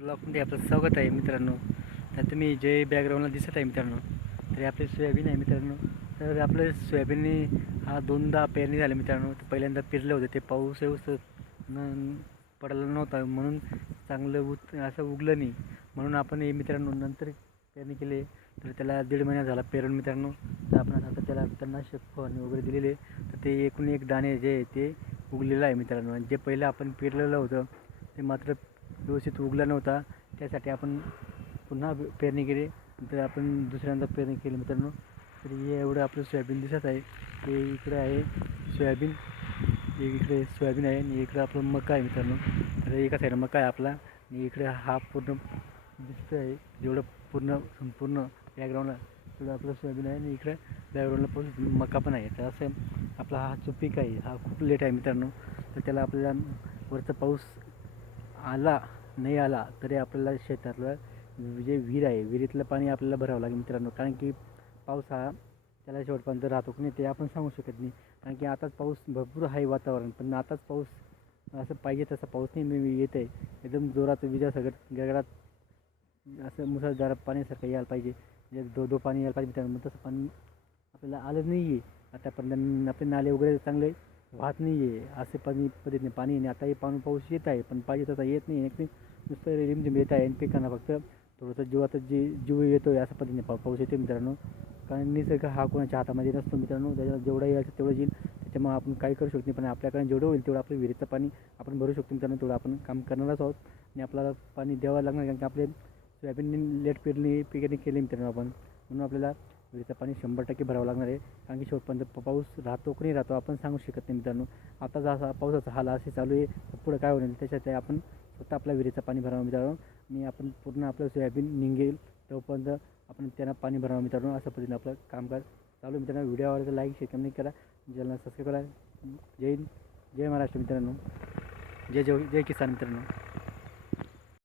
ब्लॉकमध्ये आपलं स्वागत आहे मित्रांनो. तर तुम्ही जे बॅकग्राऊंडला दिसत आहे मित्रांनो तरी आपले सोयाबीन आहे मित्रांनो. तर आपलं सोयाबीन हा दोनदा पेरणी झालं मित्रांनो. तर पहिल्यांदा पेरलं होतं ते पाऊस येऊस न पडला नव्हता म्हणून चांगलं उत असं उगलं नाही. म्हणून आपण हे मित्रांनो नंतर पेरणी केले. तर त्याला दीड महिना झाला पेरण मित्रांनो. तर आपण आता त्याला तणनाशक फवारणी वगैरे दिलेले तर ते एकूण एक दाणे जे आहे ते उगलेलं आहे मित्रांनो. आणि जे पहिलं आपण पेरलेलं होतं ते मात्र व्यवस्थित उगला नव्हता. त्यासाठी आपण पुन्हा पेरणी केली. तर आपण दुसऱ्यांदा पेरणी केली मित्रांनो. तर हे एवढं आपलं सोयाबीन दिसत आहे. ते इकडे आहे सोयाबीन. हे इकडे सोयाबीन आहे आणि इकडं आपलं मका आहे मित्रांनो. तर एका साईड मका आहे आपला आणि इकडे हा पूर्ण दिसतं आहे. जेवढं पूर्ण संपूर्ण बॅकग्राऊंडला तेवढं आपलं सोयाबीन आहे आणि इकडे बॅकग्राऊंडला पण मका पण आहे. तर असं आपला हा जो पीक आहे हा खूप लेट आहे मित्रांनो. तर त्याला आपल्याला वरचा पाऊस आला नाही आला तरी आपल्याला शेतातलं जे विहीर आहे विहिरीतलं पाणी आपल्याला भरावं लागेल मित्रांनो. कारण की पाऊस हा त्याला शेवटपर्यंत राहतो की नाही ते आपण सांगू शकत नाही. कारण की आताच पाऊस भरपूर आहे वातावरण पण आताच पाऊस असं पाहिजे तसा पाऊस नाही मी येत आहे एकदम जोरात विजा सगळं गडगडात असं मुसळधार पाण्यासारखं यायला पाहिजे. म्हणजे दो दो पाणी यायला पाहिजे मित्रांनो मग तसं पाणी आपल्याला आलं नाही आहे आतापर्यंत आपले नाले वगैरे चांगले वाहत नाही आहे असे पाणी पद्धतीने पाणी येणे आणि पाणी पाऊस येत आहे पण पाहिजे तसा येत नाही. एक नुसतं रिमझिम येत आहे आणि पिकांना फक्त थोडंसं जीवाचा जी जीव येतो आहे अशा पद्धतीने पा पाऊस येतो मित्रांनो. कारण निसर्ग हा कोणाच्या हातामध्ये नसतो मित्रांनो. त्याच्यात जेवढा यायचं तेवढं येईल. त्याच्यामुळे आपण काही करू शकत नाही. पण आपल्याकडे जेवढं होईल तेवढं आपलं विहिरीचं पाणी आपण भरू शकतो मित्रांनो. तेवढं आपण काम करणारच आहोत. आणि आपल्याला पाणी द्यावं लागणार कारण की आपले सोयाबीन लेट पेरणी पिकाने केली मित्रांनो आपण. म्हणून आपल्याला विहिरीचं पाणी शंभर टक्के भरावं लागणार आहे. कारण की शेवटपर्यंत पाऊस राहतो की नाही राहतो आपण सांगू शकत नाही मित्रांनो. आता जसा पावसाचा हाल असे चालू आहे तर पुढं काय होईल त्याच्यात आपण स्वतः आपल्या विहिरीचं पाणी भरावं मित्रांनो. आणि आपण पूर्ण आपलं सोयाबीन निघेल तोपर्यंत आपण त्यांना पाणी भरावं मित्रांनो अशा पद्धतीने आपलं कामकाज चालू आहे मित्रांनो. व्हिडिओ आवडला लाईक शेअर कमेंट करा. चॅनलला सबस्क्राईब करा. जय हिंद जय महाराष्ट्र मित्रांनो. जय जय जय किसान मित्रांनो.